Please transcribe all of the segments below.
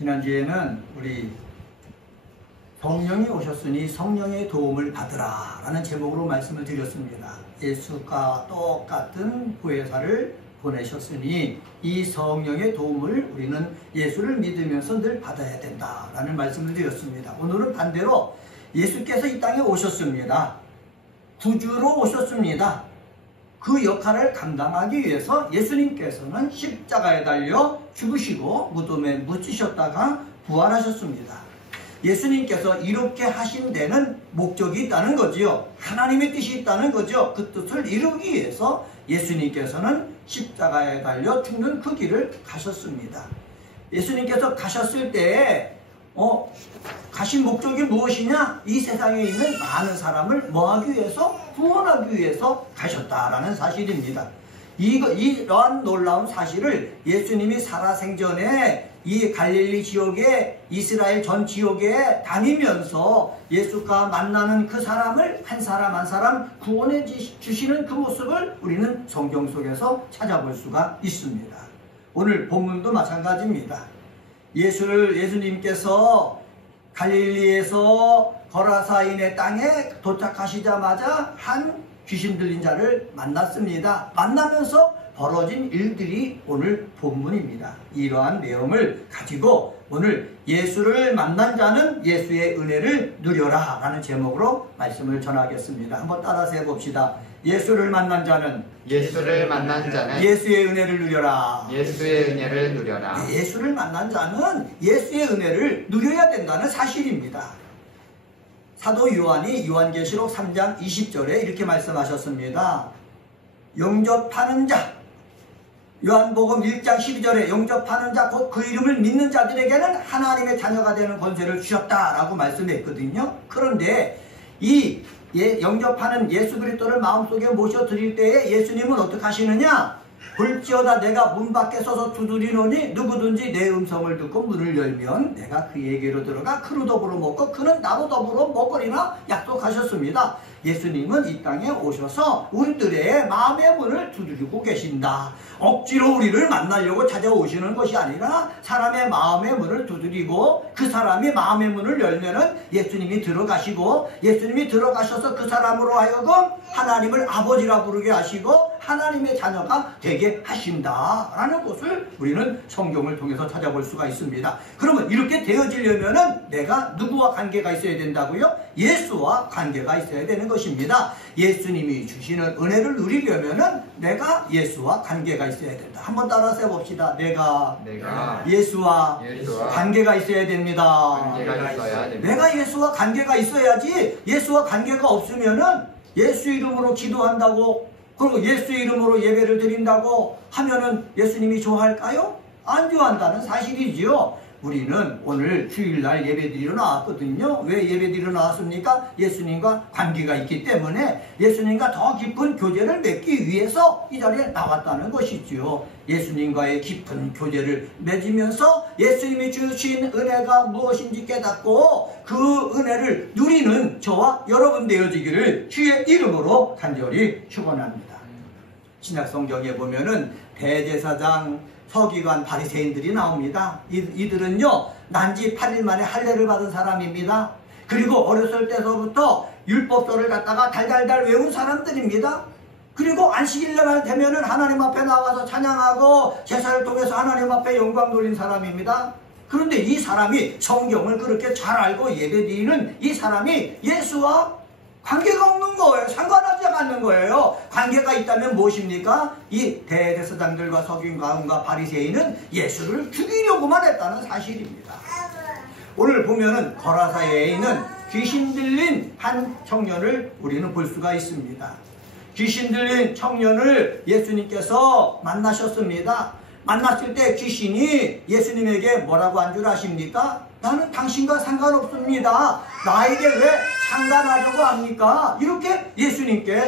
지난주에는 우리 성령이 오셨으니 성령의 도움을 받으라 라는 제목으로 말씀을 드렸습니다. 예수가 똑같은 보혜사를 보내셨으니 이 성령의 도움을 우리는 예수를 믿으면서 늘 받아야 된다 라는 말씀을 드렸습니다. 오늘은 반대로 예수께서 이 땅에 오셨습니다. 구주로 오셨습니다. 그 역할을 감당하기 위해서 예수님께서는 십자가에 달려 죽으시고 무덤에 묻히셨다가 부활하셨습니다. 예수님께서 이렇게 하신 데는 목적이 있다는 거지요. 하나님의 뜻이 있다는 거죠. 그 뜻을 이루기 위해서 예수님께서는 십자가에 달려 죽는 그 길을 가셨습니다. 예수님께서 가셨을 때에 가신 목적이 무엇이냐? 이 세상에 있는 많은 사람을 뭐하기 위해서? 구원하기 위해서 가셨다라는 사실입니다. 이러한 놀라운 사실을 예수님이 살아생전에 이 갈릴리 지역에 이스라엘 전 지역에 다니면서 예수가 만나는 그 사람을 한 사람 한 사람 구원해 주시는 그 모습을 우리는 성경 속에서 찾아볼 수가 있습니다. 오늘 본문도 마찬가지입니다. 예수님께서 갈릴리에서 거라사인의 땅에 도착하시자마자 한 귀신 들린 자를 만났습니다. 만나면서 벌어진 일들이 오늘 본문입니다. 이러한 내용을 가지고 오늘 예수를 만난 자는 예수의 은혜를 누려라 라는 제목으로 말씀을 전하겠습니다. 한번 따라서 해봅시다. 예수를 만난 자는 예수의 은혜를 누려라. 예수의 은혜를 누려라. 예수를 만난 자는 예수의 은혜를 누려야 된다는 사실입니다. 사도 요한이 요한계시록 3장 20절에 이렇게 말씀하셨습니다. 영접하는 자, 요한복음 1장 12절에 영접하는 자, 곧 그 이름을 믿는 자들에게는 하나님의 자녀가 되는 권세를 주셨다라고 말씀했거든요. 그런데 이 영접하는 예수 그리스도를 마음속에 모셔드릴 때에 예수님은 어떻게 하시느냐? 볼지어다 내가 문 밖에 서서 두드리노니 누구든지 내 음성을 듣고 문을 열면 내가 그에게로 들어가 그로 더불어 먹고 그는 나로 더불어 먹으리라 약속하셨습니다. 예수님은 이 땅에 오셔서 우리들의 마음의 문을 두드리고 계신다. 억지로 우리를 만나려고 찾아오시는 것이 아니라 사람의 마음의 문을 두드리고 그 사람이 마음의 문을 열면은 예수님이 들어가시고 예수님이 들어가셔서 그 사람으로 하여금 하나님을 아버지라 부르게 하시고 하나님의 자녀가 되게 하신다라는 것을 우리는 성경을 통해서 찾아볼 수가 있습니다. 그러면 이렇게 되어지려면은 내가 누구와 관계가 있어야 된다고요? 예수와 관계가 있어야 되는 것입니다. 예수님이 주시는 은혜를 누리려면은 내가 예수와 관계가 있어야 된다. 한번 따라서 해봅시다. 내가 예수와 관계가 있어야 됩니다. 내가 예수와 관계가 있어야지. 예수와 관계가 없으면은 예수 이름으로 기도한다고 그리고 예수 이름으로 예배를 드린다고 하면은 예수님이 좋아할까요? 안 좋아한다는 사실이지요. 우리는 오늘 주일날 예배드리러 나왔거든요. 왜 예배드리러 나왔습니까? 예수님과 관계가 있기 때문에 예수님과 더 깊은 교제를 맺기 위해서 이 자리에 나왔다는 것이지요. 예수님과의 깊은 교제를 맺으면서 예수님이 주신 은혜가 무엇인지 깨닫고 그 은혜를 누리는 저와 여러분 되어지기를 주의 이름으로 간절히 축원합니다. 신약성경에 보면은 대제사장 서기관 바리새인들이 나옵니다. 이들은요 난지 8일 만에 할례를 받은 사람입니다. 그리고 어렸을 때서부터 율법서를 갖다가 달달달 외운 사람들입니다. 그리고 안식일날 되면은 하나님 앞에 나와서 찬양하고 제사를 통해서 하나님 앞에 영광 돌린 사람입니다. 그런데 이 사람이 성경을 그렇게 잘 알고 예배드리는 이 사람이 예수와 관계가 없는 거예요. 상관하지 않는 거예요. 관계가 있다면 무엇입니까? 이 대제사장들과 서기관과 바리새인은 예수를 죽이려고만 했다는 사실입니다. 오늘 보면은 거라사에 있는 귀신 들린 한 청년을 우리는 볼 수가 있습니다. 귀신 들린 청년을 예수님께서 만나셨습니다. 만났을 때 귀신이 예수님에게 뭐라고 한 줄 아십니까? 나는 당신과 상관없습니다. 나에게 왜 상관하려고 합니까? 이렇게 예수님께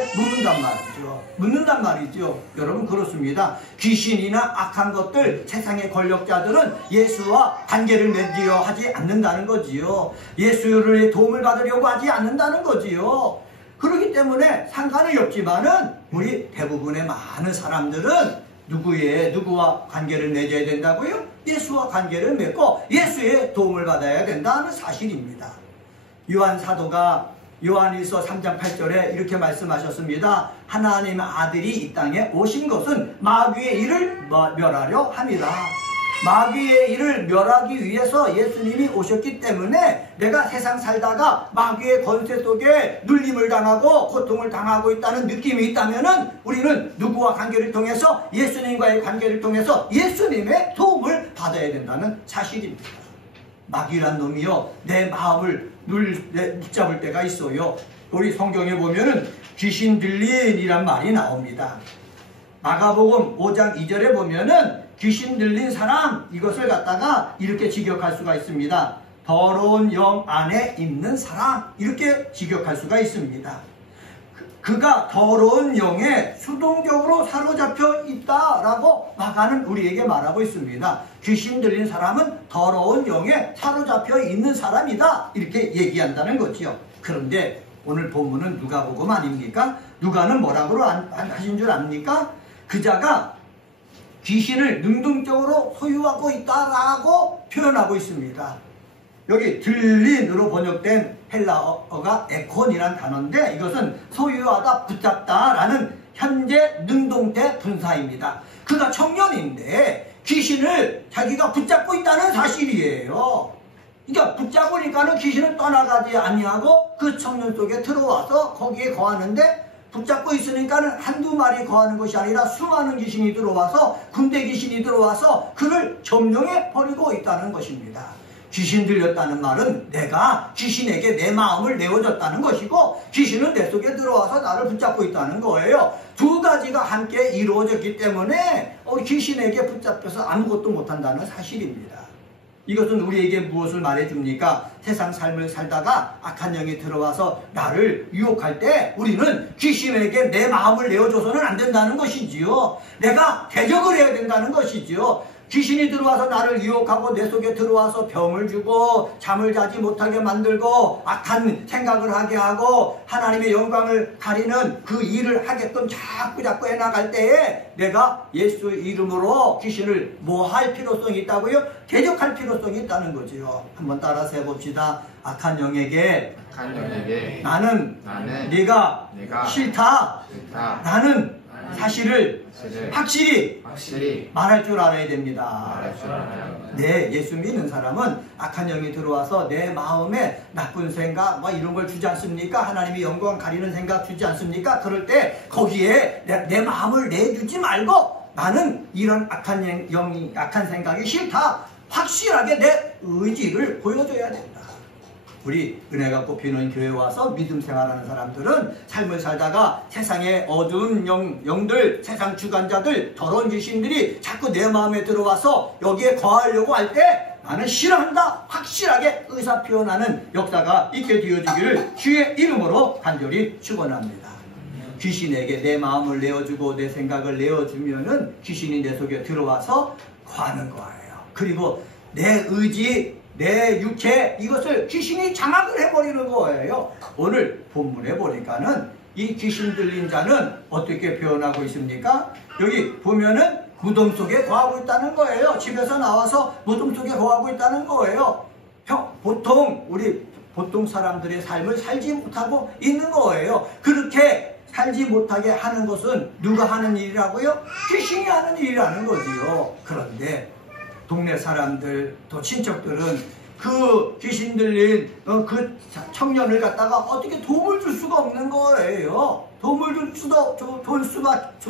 묻는단 말이죠. 여러분 그렇습니다. 귀신이나 악한 것들, 세상의 권력자들은 예수와 관계를 맺으려 하지 않는다는 거지요. 예수의 도움을 받으려고 하지 않는다는 거지요. 그렇기 때문에 상관이 없지만은 우리 대부분의 많은 사람들은 누구와 관계를 맺어야 된다고요? 예수와 관계를 맺고 예수의 도움을 받아야 된다는 사실입니다. 요한 사도가 요한일서 3장 8절에 이렇게 말씀하셨습니다. 하나님의 아들이 이 땅에 오신 것은 마귀의 일을 멸하려 함이라. 마귀의 일을 멸하기 위해서 예수님이 오셨기 때문에 내가 세상 살다가 마귀의 권세 속에 눌림을 당하고 고통을 당하고 있다는 느낌이 있다면은 우리는 누구와 관계를 통해서 예수님과의 관계를 통해서 예수님의 도움을 받아야 된다는 사실입니다. 마귀란 놈이요 내 마음을 붙잡을 때가 있어요. 우리 성경에 보면은 귀신 들린이란 말이 나옵니다. 마가복음 5장 2절에 보면은 귀신 들린 사람 이것을 갖다가 이렇게 직역할 수가 있습니다. 더러운 영 안에 있는 사람 이렇게 직역할 수가 있습니다. 그가 더러운 영에 수동적으로 사로잡혀 있다라고 마가는 우리에게 말하고 있습니다. 귀신 들린 사람은 더러운 영에 사로잡혀 있는 사람이다 이렇게 얘기한다는 거지요. 그런데 오늘 본문은 누가복음 아닙니까? 누가는 뭐라고 하신 줄 압니까? 그자가 귀신을 능동적으로 소유하고 있다라고 표현하고 있습니다. 여기 들린으로 번역된 헬라어가 에콘이란 단어인데 이것은 소유하다, 붙잡다라는 현재 능동태 분사입니다. 그가 청년인데 귀신을 자기가 붙잡고 있다는 사실이에요. 그러니까 붙잡으니까는 귀신은 떠나가지 아니하고 그 청년 속에 들어와서 거기에 거하는데 붙잡고 있으니까는 한두 마리 거하는 것이 아니라 수많은 귀신이 들어와서 군대 귀신이 들어와서 그를 점령해 버리고 있다는 것입니다. 귀신 들렸다는 말은 내가 귀신에게 내 마음을 내어줬다는 것이고 귀신은 내 속에 들어와서 나를 붙잡고 있다는 거예요. 두 가지가 함께 이루어졌기 때문에 귀신에게 붙잡혀서 아무것도 못한다는 사실입니다. 이것은 우리에게 무엇을 말해줍니까? 세상 삶을 살다가 악한 영이 들어와서 나를 유혹할 때 우리는 귀신에게 내 마음을 내어줘서는 안 된다는 것이지요. 내가 대적을 해야 된다는 것이지요. 귀신이 들어와서 나를 유혹하고 내 속에 들어와서 병을 주고 잠을 자지 못하게 만들고 악한 생각을 하게 하고 하나님의 영광을 가리는 그 일을 하게끔 자꾸 해나갈 때에 내가 예수 이름으로 귀신을 뭐 할 필요성이 있다고요? 대적할 필요성이 있다는 거지요. 한번 따라서 해봅시다. 악한 영에게 나는 네가 싫다. 나는 사실을 확실히 말할 줄 알아야 됩니다. 네, 예수 믿는 사람은 악한 영이 들어와서 내 마음에 나쁜 생각 이런 걸 주지 않습니까? 하나님의 영광 가리는 생각 주지 않습니까? 그럴 때 거기에 내 마음을 내주지 말고 나는 이런 악한 생각이 싫다. 확실하게 내 의지를 보여줘야 된다. 우리 은혜가 꼽히는 교회에 와서 믿음 생활하는 사람들은 삶을 살다가 세상의 어두운 영들, 세상 주관자들, 더러운 귀신들이 자꾸 내 마음에 들어와서 여기에 거하려고 할 때 나는 싫어한다. 확실하게 의사표현하는 역사가 있게 되어지기를 주의 이름으로 간절히 축원합니다. 귀신에게 내 마음을 내어주고 내 생각을 내어주면은 귀신이 내 속에 들어와서 거하는 거예요. 그리고 내 의지, 내 육체 이것을 귀신이 장악을 해버리는 거예요. 오늘 본문에 보니까는 이 귀신 들린 자는 어떻게 표현하고 있습니까? 여기 보면은 무덤 속에 거하고 있다는 거예요. 집에서 나와서 무덤 속에 거하고 있다는 거예요. 보통 사람들의 삶을 살지 못하고 있는 거예요. 그렇게 살지 못하게 하는 것은 누가 하는 일이라고요? 귀신이 하는 일이라는 거지요. 그런데 동네 사람들 또 친척들은 그 귀신 들린 그 청년을 갖다가 어떻게 도움을 줄 수가 없는 거예요. 도움을 줄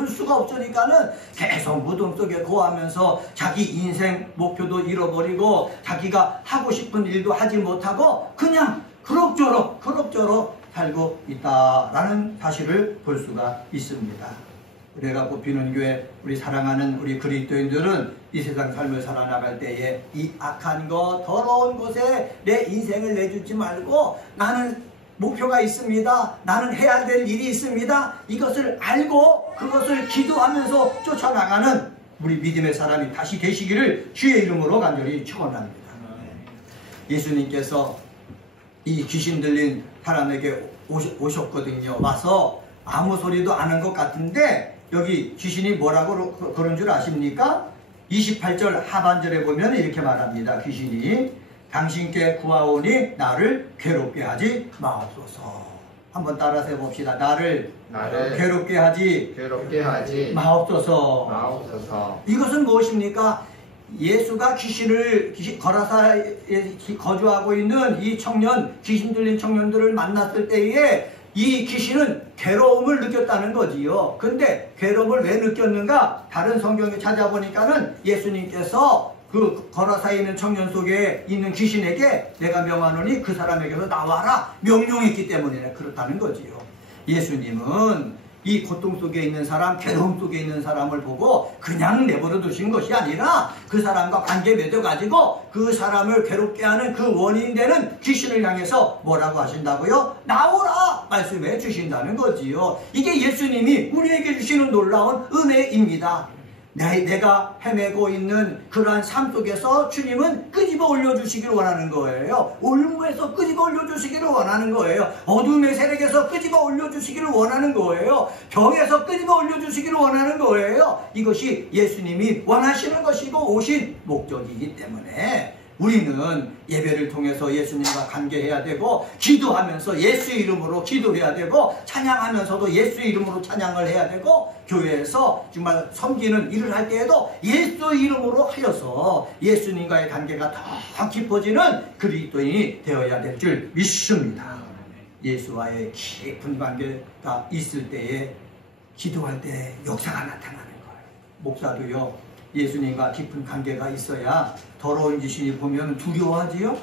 수가 없으니까는 계속 무덤 속에 거하면서 자기 인생 목표도 잃어버리고 자기가 하고 싶은 일도 하지 못하고 그냥 그럭저럭 살고 있다라는 사실을 볼 수가 있습니다. 은혜가 꼽히는 교회, 우리 사랑하는 우리 그리스도인들은 이 세상 삶을 살아나갈 때에 이 악한 것, 더러운 곳에 내 인생을 내주지 말고 나는 목표가 있습니다. 나는 해야 될 일이 있습니다. 이것을 알고 그것을 기도하면서 쫓아나가는 우리 믿음의 사람이 다시 되시기를 주의 이름으로 간절히 축원합니다. 예수님께서 이 귀신 들린 사람에게 오셨거든요. 와서 아무 소리도 안 한 것 같은데 여기 귀신이 뭐라고 그런 줄 아십니까? 28절 하반절에 보면 이렇게 말합니다. 귀신이 당신께 구하오니 나를 괴롭게 하지 마옵소서. 한번 따라서 해봅시다. 나를 괴롭게 하지 마옵소서. 이것은 무엇입니까? 예수가 거라사에 거주하고 있는 이 청년, 귀신 들린 청년들을 만났을 때에 이 귀신은 괴로움을 느꼈다는 거지요. 근데 괴로움을 왜 느꼈는가? 다른 성경에 찾아보니까는 예수님께서 그 거라사에 있는 청년 속에 있는 귀신에게 내가 명하노니 그 사람에게서 나와라 명령했기 때문에 그렇다는 거지요. 예수님은 이 고통 속에 있는 사람, 괴로움 속에 있는 사람을 보고 그냥 내버려 두신 것이 아니라 그 사람과 관계 맺어가지고 그 사람을 괴롭게 하는 그 원인이 되는 귀신을 향해서 뭐라고 하신다고요? 나오라! 말씀해 주신다는 거지요. 이게 예수님이 우리에게 주시는 놀라운 은혜입니다. 내가 헤매고 있는 그러한 삶 속에서 주님은 끄집어 올려주시기를 원하는 거예요. 올무에서 끄집어 올려주시기를 원하는 거예요. 어둠의 세력에서 끄집어 올려주시기를 원하는 거예요. 병에서 끄집어 올려주시기를 원하는 거예요. 이것이 예수님이 원하시는 것이고 오신 목적이기 때문에 우리는 예배를 통해서 예수님과 관계해야 되고 기도하면서 예수 이름으로 기도해야 되고 찬양하면서도 예수 이름으로 찬양을 해야 되고 교회에서 정말 섬기는 일을 할 때에도 예수 이름으로 하여서 예수님과의 관계가 더 깊어지는 그리스도인이 되어야 될 줄 믿습니다. 예수와의 깊은 관계가 있을 때에 기도할 때 역사가 나타나는 거예요. 목사도요. 예수님과 깊은 관계가 있어야 더러운 귀신이 보면 두려워하지요.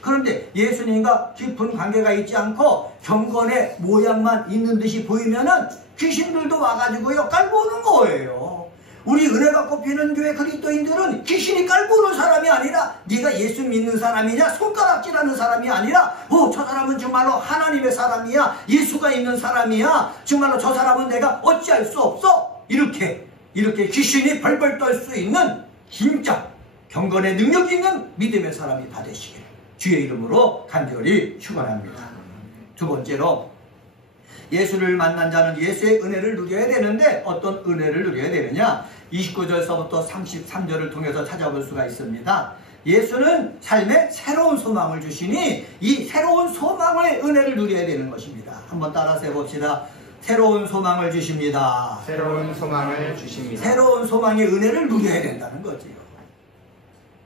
그런데 예수님과 깊은 관계가 있지 않고 경건의 모양만 있는 듯이 보이면은 귀신들도 와가지고요 깔고 오는 거예요. 우리 은혜가 꼽히는 교회 그리스도인들은 귀신이 깔고 오는 사람이 아니라 네가 예수 믿는 사람이냐 손가락질하는 사람이 아니라 저 사람은 정말로 하나님의 사람이야, 예수가 있는 사람이야, 정말로 저 사람은 내가 어찌할 수 없어, 이렇게 귀신이 벌벌 떨 수 있는 진짜 경건의 능력이 있는 믿음의 사람이 다 되시기를 주의 이름으로 간절히 축원합니다. 두 번째로 예수를 만난 자는 예수의 은혜를 누려야 되는데 어떤 은혜를 누려야 되느냐? 29절서부터 33절을 통해서 찾아볼 수가 있습니다. 예수는 삶에 새로운 소망을 주시니 이 새로운 소망의 은혜를 누려야 되는 것입니다. 한번 따라서 해봅시다. 새로운 소망을 주십니다. 새로운 소망을 주십니다. 새로운 소망의 은혜를 누려야 된다는 거지요.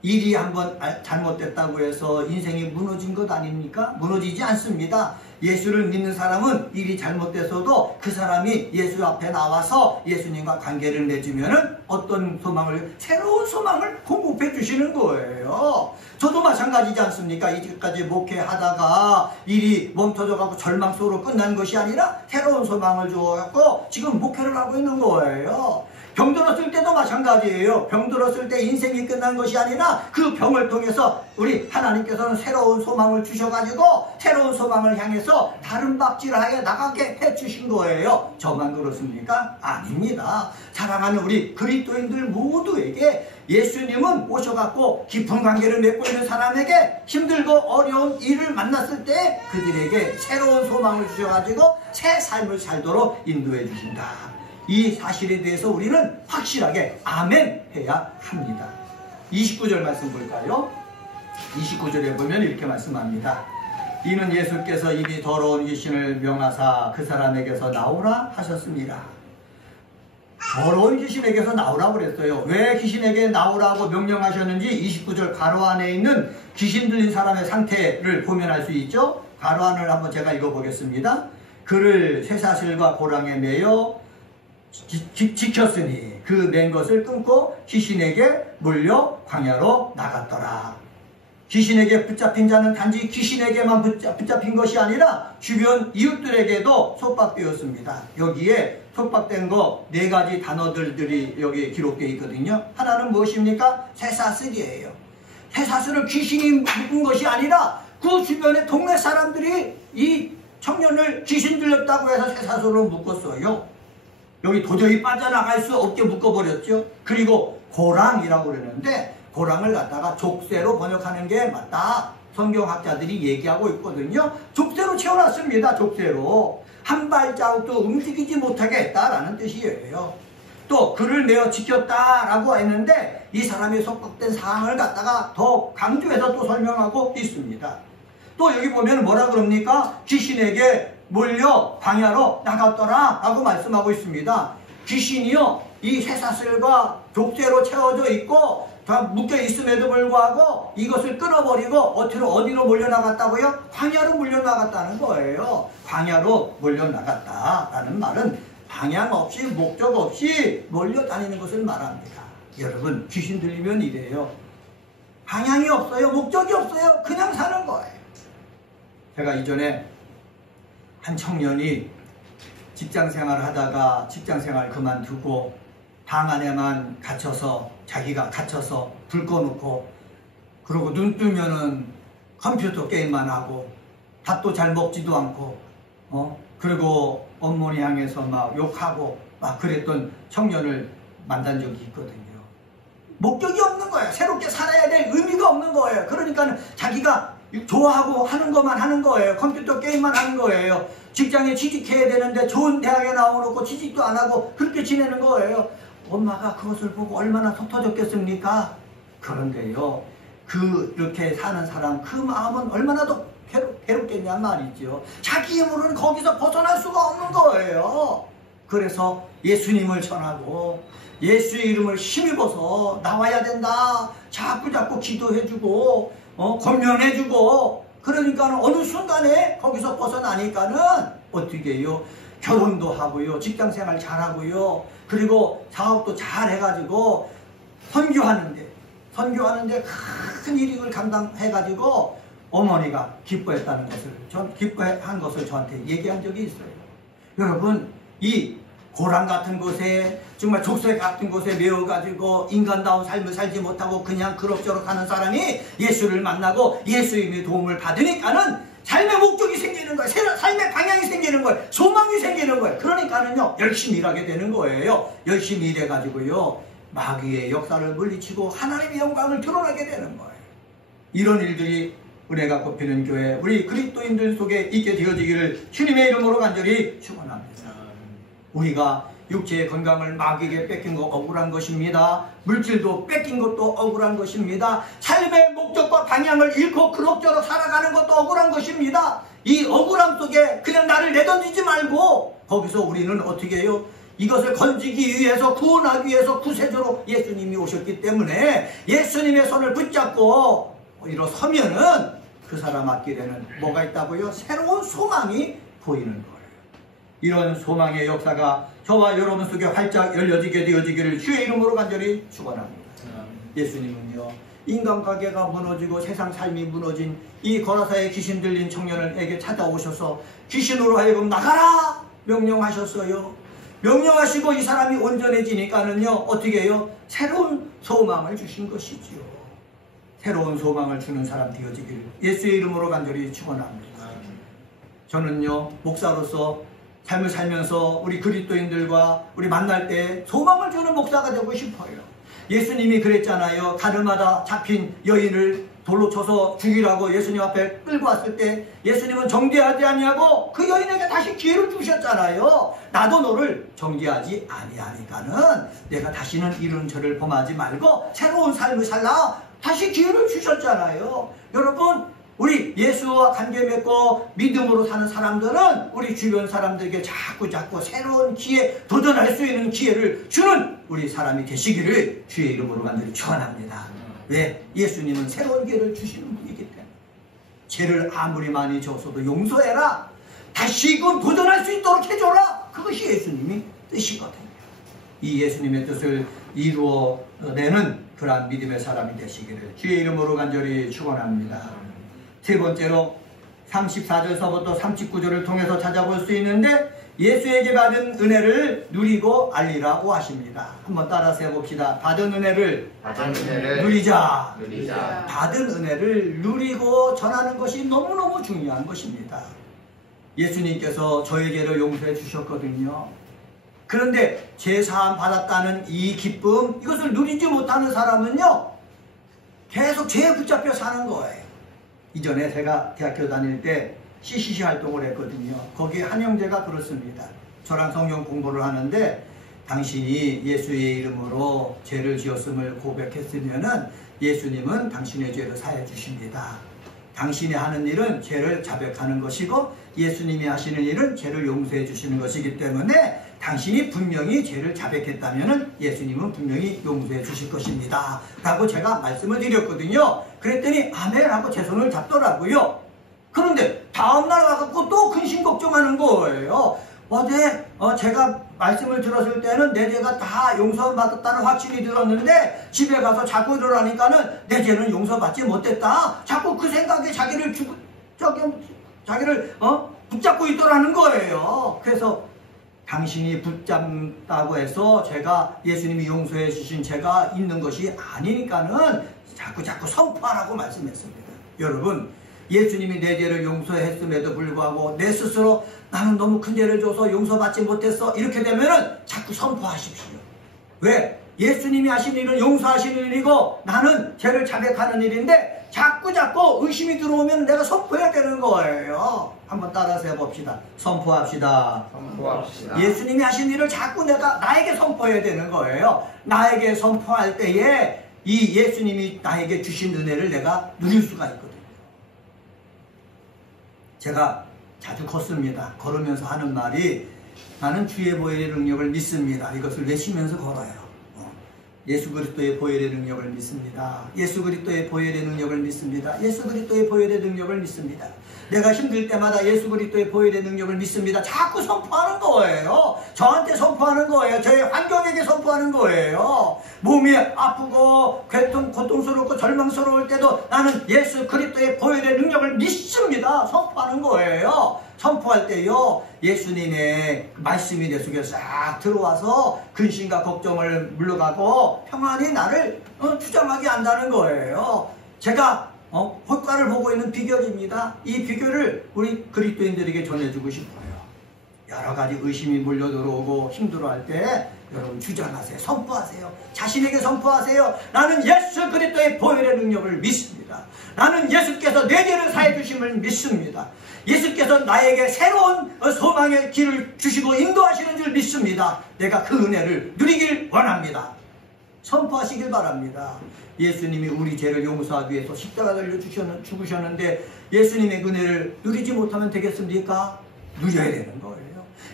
일이 한번 잘못됐다고 해서 인생이 무너진 것 아닙니까? 무너지지 않습니다. 예수를 믿는 사람은 일이 잘못돼서도 그 사람이 예수 앞에 나와서 예수님과 관계를 맺으면은 어떤 소망을, 새로운 소망을 공급해 주시는 거예요. 저도 마찬가지지 않습니까? 이제까지 목회하다가 일이 멈춰져가고 절망 속으로 끝난 것이 아니라 새로운 소망을 주어갖고 지금 목회를 하고 있는 거예요. 병들었을 때도 마찬가지예요. 병들었을 때 인생이 끝난 것이 아니라 그 병을 통해서 우리 하나님께서는 새로운 소망을 주셔가지고 새로운 소망을 향해서 다른 박질하에 나가게 해주신 거예요. 저만 그렇습니까? 아닙니다. 사랑하는 우리 그리스도인들 모두에게 예수님은 오셔갖고 깊은 관계를 맺고 있는 사람에게 힘들고 어려운 일을 만났을 때 그들에게 새로운 소망을 주셔가지고 새 삶을 살도록 인도해 주신다. 이 사실에 대해서 우리는 확실하게 아멘 해야 합니다. 29절 말씀 볼까요? 29절에 보면 이렇게 말씀합니다. 이는 예수께서 이미 더러운 귀신을 명하사 그 사람에게서 나오라 하셨습니다. 더러운 귀신에게서 나오라고 그랬어요. 왜 귀신에게 나오라고 명령하셨는지 29절 가로 안에 있는 귀신 들린 사람의 상태를 보면 알 수 있죠. 가로 안을 한번 제가 읽어보겠습니다. 그를 쇠사슬과 고랑에 매여 지켰으니 그 맨 것을 끊고 귀신에게 몰려 광야로 나갔더라. 귀신에게 붙잡힌 자는 단지 귀신에게만 붙잡힌 것이 아니라 주변 이웃들에게도 속박되었습니다. 여기에 속박된 거 네 가지 단어들이 여기 기록되어 있거든요. 하나는 무엇입니까? 쇠사슬이에요. 쇠사슬을 귀신이 묶은 것이 아니라 그 주변의 동네 사람들이 이 청년을 귀신 들렸다고 해서 쇠사슬로 묶었어요. 여기 도저히 빠져나갈 수 없게 묶어버렸죠. 그리고 고랑이라고 그러는데 고랑을 갖다가 족쇄로 번역하는 게 맞다. 성경학자들이 얘기하고 있거든요. 족쇄로 채워놨습니다. 족쇄로. 한 발자국도 움직이지 못하게 했다라는 뜻이에요. 또 그를 내어 지켰다라고 했는데 이 사람이 속박된 사항을 갖다가 더 강조해서 또 설명하고 있습니다. 또 여기 보면 뭐라 그럽니까? 귀신에게 몰려 광야로 나갔더라 라고 말씀하고 있습니다. 귀신이요 이 쇠사슬과 족쇄로 채워져 있고 다 묶여 있음에도 불구하고 이것을 끊어버리고 어디로 몰려나갔다고요? 광야로 몰려나갔다는 거예요. 광야로 몰려나갔다라는 말은 방향 없이 목적 없이 몰려다니는 것을 말합니다. 여러분 귀신 들리면 이래요. 방향이 없어요. 목적이 없어요. 그냥 사는 거예요. 제가 이전에 한 청년이 직장생활을 하다가 직장생활 그만두고 방 안에만 갇혀서 자기가 갇혀서 불 꺼놓고 그러고 눈 뜨면은 컴퓨터 게임만 하고 밥도 잘 먹지도 않고 그리고 어머니 향해서 막 욕하고 막 그랬던 청년을 만난 적이 있거든요. 목적이 없는 거예요. 새롭게 살아야 될 의미가 없는 거예요. 그러니까 자기가 좋아하고 하는 것만 하는 거예요. 컴퓨터 게임만 하는 거예요. 직장에 취직해야 되는데 좋은 대학에 나와놓고 취직도 안 하고 그렇게 지내는 거예요. 엄마가 그것을 보고 얼마나 속 터졌겠습니까? 그런데요, 그렇게 사는 사람 그 마음은 얼마나 더 괴롭겠냐 말이죠. 자기 힘으로는 거기서 벗어날 수가 없는 거예요. 그래서 예수님을 전하고 예수의 이름을 힘입어서 나와야 된다. 자꾸 기도해주고 권면해주고 그러니까 어느 순간에 거기서 벗어나니까는 어떻게 해요? 결혼도 하고요. 직장생활 잘하고요. 그리고 사업도 잘 해가지고 선교하는데 큰 이익을 감당해가지고 어머니가 기뻐했다는 것을 기뻐한 것을 저한테 얘기한 적이 있어요. 여러분 이 고랑 같은 곳에 정말 족쇄 같은 곳에 매어가지고 인간다운 삶을 살지 못하고 그냥 그럭저럭 하는 사람이 예수를 만나고 예수님의 도움을 받으니까는 삶의 목적이 생기는 거예요. 삶의 방향이 생기는 거예요. 소망이 생기는 거예요. 그러니까는요 열심히 일하게 되는 거예요. 열심히 일해가지고요 마귀의 역사를 물리치고 하나님의 영광을 드러나게 되는 거예요. 이런 일들이 은혜가 꼽히는 교회 우리 그리스도인들 속에 있게 되어지기를 주님의 이름으로 간절히 축원합니다. 우리가 육체의 건강을 마귀에게 뺏긴 거 억울한 것입니다. 물질도 뺏긴 것도 억울한 것입니다. 삶의 목적과 방향을 잃고 그럭저럭 살아가는 것도 억울한 것입니다. 이 억울함 속에 그냥 나를 내던지지 말고 거기서 우리는 어떻게 해요? 이것을 건지기 위해서 구원하기 위해서 구세주로 예수님이 오셨기 때문에 예수님의 손을 붙잡고 일어서면은 그 사람 앞길에는 뭐가 있다고요? 새로운 소망이 보이는 거예요. 이런 소망의 역사가 저와 여러분 속에 활짝 열려지게 되어지기를 주의 이름으로 간절히 축원합니다. 예수님은요 인간관계가 무너지고 세상 삶이 무너진 이 거라사의 귀신 들린 청년에게 찾아오셔서 귀신으로 하여금 나가라 명령하셨어요. 명령하시고 이 사람이 온전해지니까는요 어떻게 해요? 새로운 소망을 주신 것이지요. 새로운 소망을 주는 사람 되어지기를 예수의 이름으로 간절히 축원합니다. 저는요 목사로서 삶을 살면서 우리 그리스도인들과 우리 만날 때 소망을 주는 목사가 되고 싶어요. 예수님이 그랬잖아요. 가늠하다 잡힌 여인을 돌로 쳐서 죽이라고 예수님 앞에 끌고 왔을 때 예수님은 정죄하지 아니하고 그 여인에게 다시 기회를 주셨잖아요. 나도 너를 정죄하지 아니하니까는 내가 다시는 이런 죄를 범하지 말고 새로운 삶을 살라 다시 기회를 주셨잖아요. 여러분 우리 예수와 관계 맺고 믿음으로 사는 사람들은 우리 주변 사람들에게 자꾸 새로운 기회, 도전할 수 있는 기회를 주는 우리 사람이 되시기를 주의 이름으로 간절히 축원합니다. 왜? 예수님은 새로운 기회를 주시는 분이기 때문에 죄를 아무리 많이 졌어도 용서해라. 다시금 도전할 수 있도록 해줘라. 그것이 예수님이 뜻이거든요. 이 예수님의 뜻을 이루어내는 그러한 믿음의 사람이 되시기를 주의 이름으로 간절히 축원합니다. 세 번째로 34절서부터 39절을 통해서 찾아볼 수 있는데 예수에게 받은 은혜를 누리고 알리라고 하십니다. 한번 따라서 해봅시다. 받은 은혜를 누리자. 받은 은혜를 누리고 전하는 것이 너무너무 중요한 것입니다. 예수님께서 저의 죄를 용서해 주셨거든요. 그런데 죄사함 받았다는 이 기쁨 이것을 누리지 못하는 사람은요 계속 죄에 붙잡혀 사는 거예요. 이전에 제가 대학교 다닐 때 CCC 활동을 했거든요. 거기에 한 형제가 그렇습니다. 저랑 성경 공부를 하는데 당신이 예수의 이름으로 죄를 지었음을 고백했으면은 예수님은 당신의 죄를 사해 주십니다. 당신이 하는 일은 죄를 자백하는 것이고 예수님이 하시는 일은 죄를 용서해 주시는 것이기 때문에 당신이 분명히 죄를 자백했다면 예수님은 분명히 용서해 주실 것입니다 라고 제가 말씀을 드렸거든요. 그랬더니 아멘 하고 제 손을 잡더라고요. 그런데 다음날 와갖고 또 근심 걱정하는 거예요. 어제 제가 말씀을 들었을 때는 내 죄가 다 용서받았다는 확신이 들었는데 집에 가서 자꾸 이러라니까는 내 죄는 용서받지 못했다. 자꾸 그 생각에 자기를 붙잡고 있더라는 거예요. 그래서 당신이 붙잡다고 해서 제가 예수님이 용서해 주신 죄가 있는 것이 아니니까는 자꾸 선포하라고 말씀했습니다. 여러분, 예수님이 내 죄를 용서했음에도 불구하고 내 스스로 나는 너무 큰 죄를 줘서 용서받지 못했어 이렇게 되면은 자꾸 선포하십시오. 왜? 예수님이 하신 일은 용서하시는 일이고 나는 죄를 자백하는 일인데 자꾸 의심이 들어오면 내가 선포해야 되는 거예요. 한번 따라서 해봅시다. 선포합시다. 예수님이 하신 일을 자꾸 내가 나에게 선포해야 되는 거예요. 나에게 선포할 때에 이 예수님이 나에게 주신 은혜를 내가 누릴 수가 있거든요. 제가 자주 걷습니다. 걸으면서 하는 말이 나는 주의 보혈의 능력을 믿습니다. 이것을 외치면서 걸어요. 예수 그리스도의 보혈의 능력을 믿습니다. 예수 그리스도의 보혈의 능력을 믿습니다. 예수 그리스도의 보혈의 능력을 믿습니다. 내가 힘들 때마다 예수 그리스도의 보혈의 능력을 믿습니다. 자꾸 선포하는 거예요. 저한테 선포하는 거예요. 저의 환경에게 선포하는 거예요. 몸이 아프고 고통스럽고 절망스러울 때도 나는 예수 그리스도의 보혈의 능력을 믿습니다. 선포하는 거예요. 선포할 때요, 예수님의 말씀이 내 속에 싹 들어와서 근심과 걱정을 물러가고 평안히 나를 주장하게 한다는 거예요. 제가 효과를 보고 있는 비결입니다. 이 비결을 우리 그리스도인들에게 전해주고 싶어요. 여러 가지 의심이 몰려 들어오고 힘들어할 때 여러분 주장하세요. 선포하세요. 자신에게 선포하세요. 나는 예수 그리스도의 보혈의 능력을 믿습니다. 나는 예수께서 내 죄를 사해 주심을 믿습니다. 예수께서 나에게 새로운 소망의 길을 주시고 인도하시는 줄 믿습니다. 내가 그 은혜를 누리길 원합니다. 선포하시길 바랍니다. 예수님이 우리 죄를 용서하기 위해서 십자가 달려 죽으셨는데 예수님의 은혜를 누리지 못하면 되겠습니까? 누려야 되는 거예요.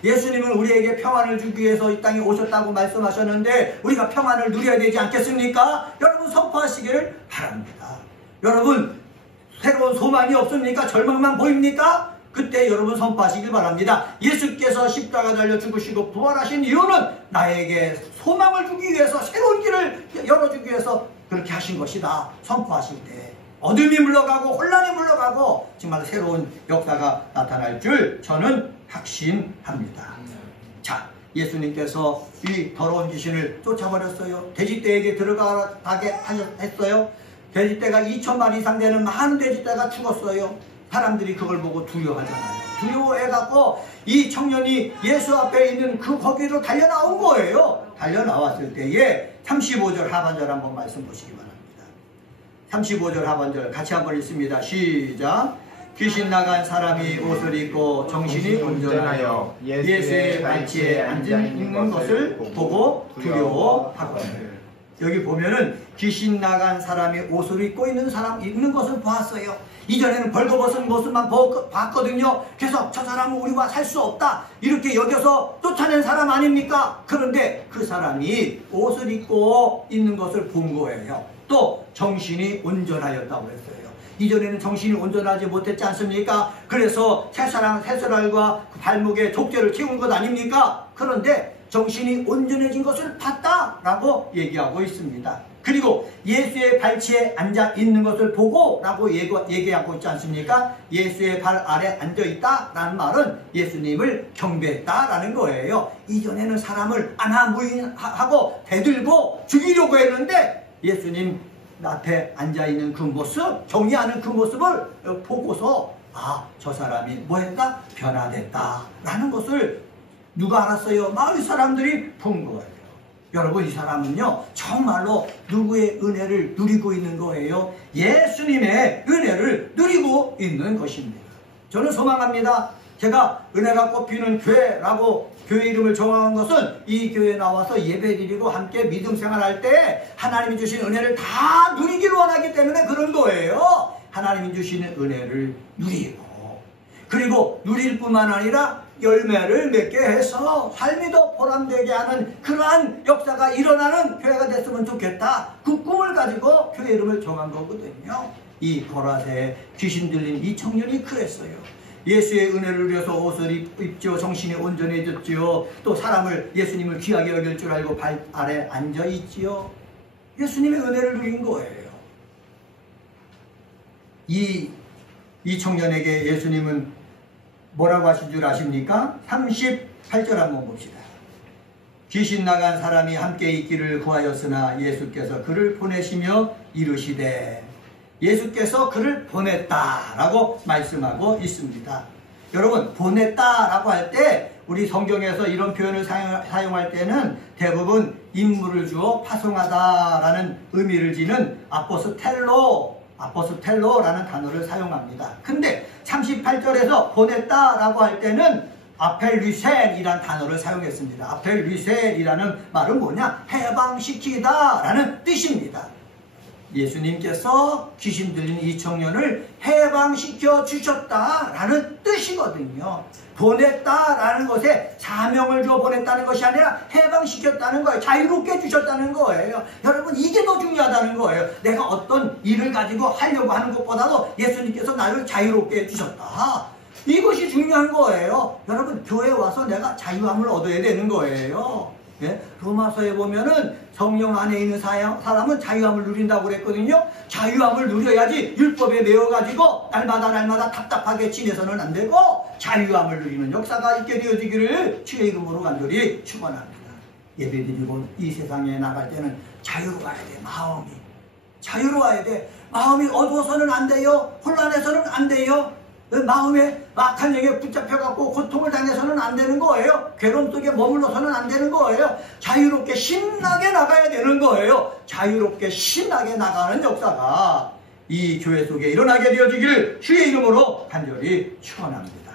예수님은 우리에게 평안을 주기 위해서 이 땅에 오셨다고 말씀하셨는데 우리가 평안을 누려야 되지 않겠습니까? 여러분 선포하시기를 바랍니다. 여러분 새로운 소망이 없습니까? 절망만 보입니까? 그때 여러분 선포하시길 바랍니다. 예수께서 십자가 달려 죽으시고 부활하신 이유는 나에게 소망을 주기 위해서 새로운 길을 열어주기 위해서 그렇게 하신 것이다. 선포하실 때 어둠이 물러가고 혼란이 물러가고 정말 새로운 역사가 나타날 줄 저는 확신합니다. 자, 예수님께서 이 더러운 귀신을 쫓아버렸어요. 돼지떼에게 들어가게 했어요. 돼지떼가 2,000마리 이상 되는 많은 돼지떼가 죽었어요. 사람들이 그걸 보고 두려워하잖아요. 두려워해갖고 이 청년이 예수 앞에 있는 그 거기로 달려나온 거예요. 달려나왔을 때에 35절 하반절 한번 말씀 보시기 바랍니다. 35절 하반절 같이 한번 읽습니다. 시작. 귀신 나간 사람이 옷을 입고 정신이 온전하여 예수의 발치에 앉아 있는 것을 보고 두려워하거늘. 여기 보면은 귀신 나간 사람이 옷을 입고 있는 사람 있는 것을 보았어요. 이전에는 벌거벗은 모습만 봤거든요. 그래서 저 사람은 우리와 살 수 없다 이렇게 여겨서 쫓아낸 사람 아닙니까? 그런데 그 사람이 옷을 입고 있는 것을 본 거예요. 또 정신이 온전하였다고 했어요. 이전에는 정신이 온전하지 못했지 않습니까? 그래서 새사람과 발목에 족제를 채운 것 아닙니까? 그런데 정신이 온전해진 것을 봤다라고 얘기하고 있습니다. 그리고 예수의 발치에 앉아 있는 것을 보고 라고 얘기하고 있지 않습니까? 예수의 발 아래 앉아 있다라는 말은 예수님을 경배했다라는 거예요. 이전에는 사람을 안하무인하고 대들고 죽이려고 했는데 예수님 앞에 앉아있는 그 모습, 경외하는 그 모습을 보고서 저 사람이 뭐했다? 변화됐다 라는 것을 누가 알았어요? 마을 사람들이 본 거예요. 여러분, 이 사람은요 정말로 누구의 은혜를 누리고 있는 거예요? 예수님의 은혜를 누리고 있는 것입니다. 저는 소망합니다. 제가 은혜가 꽃피는 교회라고 교회 이름을 정한 것은 이 교회에 나와서 예배드리고 함께 믿음 생활할 때 하나님이 주신 은혜를 다 누리기를 원하기 때문에 그런 거예요. 하나님이 주시는 은혜를 누리고, 그리고 누릴 뿐만 아니라 열매를 맺게 해서 삶이 더 보람되게 하는 그러한 역사가 일어나는 교회가 됐으면 좋겠다. 그 꿈을 가지고 교회 이름을 정한 거거든요. 이 고라세에 귀신 들린 이 청년이 그랬어요. 예수의 은혜를 누려서 옷을 입죠. 정신이 온전해졌지요. 또 사람을, 예수님을 귀하게 여길 줄 알고 발 아래 앉아있지요. 예수님의 은혜를 누린 거예요. 이 청년에게 예수님은 뭐라고 하신 줄 아십니까? 38절 한번 봅시다. 귀신 나간 사람이 함께 있기를 구하였으나 예수께서 그를 보내시며 이르시되, 예수께서 그를 보냈다라고 말씀하고 있습니다. 여러분, 보냈다라고 할 때 우리 성경에서 이런 표현을 사용할 때는 대부분 인물을 주어 파송하다라는 의미를 지는 아포스텔로라는 단어를 사용합니다. 근데 38절에서 보냈다라고 할 때는 아펠리셀이라는 단어를 사용했습니다. 아펠리셀이라는 말은 뭐냐? 해방시키다라는 뜻입니다. 예수님께서 귀신 들린 이 청년을 해방시켜 주셨다라는 뜻이거든요. 보냈다라는 것에 사명을 주어 보냈다는 것이 아니라 해방시켰다는 거예요. 자유롭게 주셨다는 거예요. 여러분, 이게 더 중요하다는 거예요. 내가 어떤 일을 가지고 하려고 하는 것보다도 예수님께서 나를 자유롭게 해주셨다. 이것이 중요한 거예요. 여러분, 교회에 와서 내가 자유함을 얻어야 되는 거예요. 예? 로마서에 보면은 성령 안에 있는 사람은 자유함을 누린다고 그랬거든요. 자유함을 누려야지 율법에 매여가지고 날마다 답답하게 지내서는 안 되고 자유함을 누리는 역사가 있게 되어지기를 주의 이름으로 간절히 축원합니다. 예배드리고 이 세상에 나갈 때는 자유로워야 돼. 마음이 자유로워야 돼. 마음이 어두워서는 안 돼요. 혼란해서는 안 돼요. 마음에 악한 영에 붙잡혀갖고 고통을 당해서는 안 되는 거예요. 괴로움 속에 머물러서는 안 되는 거예요. 자유롭게 신나게 나가야 되는 거예요. 자유롭게 신나게 나가는 역사가 이 교회 속에 일어나게 되어지기를 주의 이름으로 간절히 축원합니다.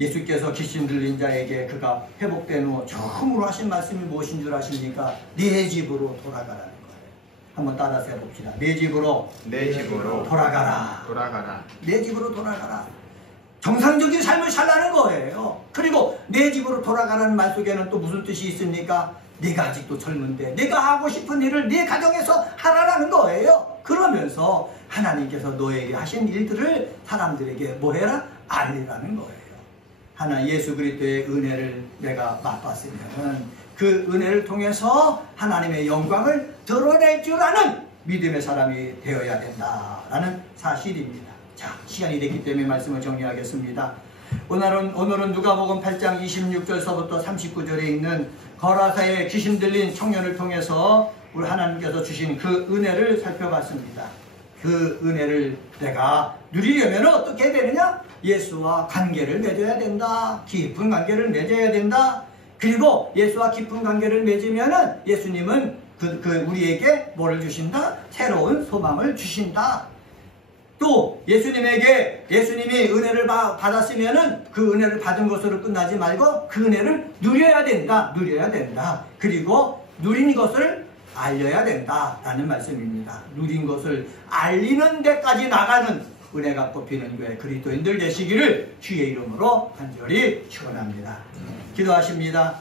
예수께서 귀신 들린 자에게 그가 회복된 후 처음으로 하신 말씀이 무엇인 줄 아십니까? 네 집으로 돌아가라는 거예요. 한번 따라서 해봅시다. 내 집으로 돌아가라. 내 집으로 돌아가라. 정상적인 삶을 살라는 거예요. 그리고 내 집으로 돌아가라는 말 속에는 또 무슨 뜻이 있습니까? 내가 아직도 젊은데 내가 하고 싶은 일을 네 가정에서 하라라는 거예요. 그러면서 하나님께서 너에게 하신 일들을 사람들에게 뭐 해라? 알리라는 거예요. 하나 예수 그리스도의 은혜를 내가 맛봤으면 그 은혜를 통해서 하나님의 영광을 드러낼 줄 아는 믿음의 사람이 되어야 된다라는 사실입니다. 자, 시간이 됐기 때문에 말씀을 정리하겠습니다. 오늘은 누가복음 8장 26절서부터 39절에 있는 거라사의 귀신 들린 청년을 통해서 우리 하나님께서 주신 그 은혜를 살펴봤습니다. 그 은혜를 내가 누리려면 어떻게 되느냐? 예수와 관계를 맺어야 된다. 깊은 관계를 맺어야 된다. 그리고 예수와 깊은 관계를 맺으면은 예수님은 우리에게 뭐를 주신다? 새로운 소망을 주신다. 또 예수님이 은혜를 받았으면은 그 은혜를 받은 것으로 끝나지 말고 그 은혜를 누려야 된다. 그리고 누린 것을 알려야 된다라는 말씀입니다. 누린 것을 알리는 데까지 나가는 은혜가 뽑히는 교회 그리스도인들 되시기를 주의 이름으로 간절히 축원합니다. 기도하십니다.